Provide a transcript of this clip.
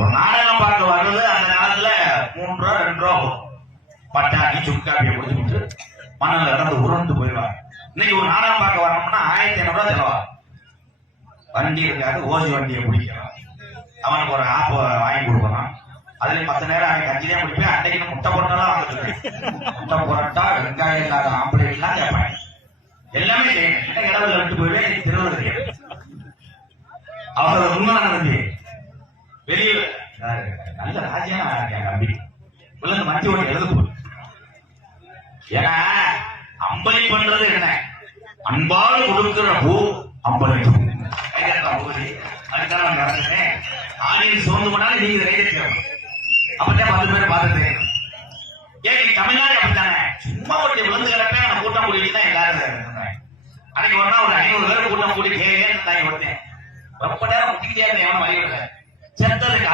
ஒரு நாடகம் பார்க்க வர்றது அந்த காலத்துல 3 ரூபா 2 ரூபா பட்டாணி சுக்காப்பியை குடிச்சுட்டு மணல கடந்து உருண்டு போயிடுவாங்க. இன்னைக்கு ஒரு நாடகம் பார்க்க வரணும்னா 1500 ரூபாய் செலவா. வண்டி இருக்காது, ஓசி வண்டியை பிடிக்கலாம், அவனுக்கு ஒரு ஆப்ப வாங்கி கொடுக்கலாம். அதுல 10 நேரம் அவன் கஞ்சிலே முடிப்பேன். அன்னைக்கு முட்டை பொருட்கள்லாம் வாங்க, முட்டை பொருட்டா வெங்காயம் இல்லாத ஆம்பளை எல்லாம் கேட்பாங்க. எல்லாமே செய்யணும். இடத்துல விட்டு போயிடுவேன். திருவள்ளுவர் அவரோட உண்மை நடந்து வெளியே நல்ல ராஜ்யம் நம்பி உள்ள மஞ்சள் ஓட்டி எழுத போகுது. ஏன்னா அம்பளி பண்றது என்ன? அன்பால் கொடுக்கிற பூ அம்பளி. அதுக்காக நடந்துட்டேன். ஆடியன்ஸ் சோர்ந்து போனாலும் நீங்க ரைட் அப்பதான் 10 பேர் பார்த்துட்டு ஏன் தமிழ்நாடு அப்படித்தானே சும்மா ஒரு விழுந்து கிடப்பேன். அந்த கூட்டம் கூட்டிட்டு எல்லாரும் அன்னைக்கு ஒரு நாள் ஒரு 500 பேர் கூட்டம் கூட்டி கேட்க ஒருத்தேன் ரொம்ப நேரம் முட்டிக்கிட்டே இருந்தேன். எவனும் வழி விடல செத்ததுக்கு